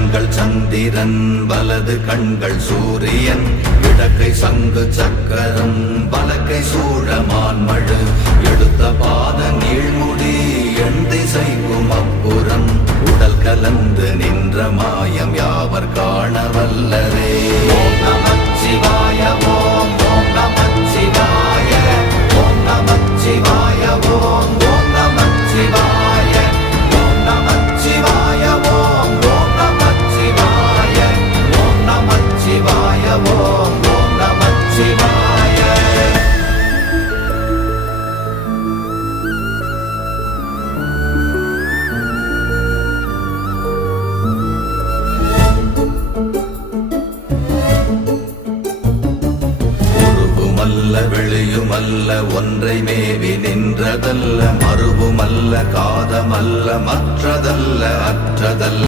கண்கள் சந்திரன் வலது கண்கள் சூரியன் இடக்கை சங்கு சக்கரம் வலக்கை சூழமான்மழு எடுத்த பாத நீழ்முடி எண் திசைக்கும் அப்புறம் உடல் கலந்து நின்ற மாயம் யாவர் காண வல்லரே. ஓம் நமச்சிவாய ஓம் ஓம் நமச்சிவாய ஓம் நமச்சிவாய ஓம் ஓம் நமச்சிவாய ஓம் நமச்சிவாய ஓம் ஓம் நமச்சிவாய ஓம் நமச்சிவாய ஓம் ஓம் நமச்சிவாய. வெளியுமல்ல ஒன்றை மேவி நின்றதல்ல மறுவுமல்ல காதமல்ல மற்றதல்ல அற்றதல்ல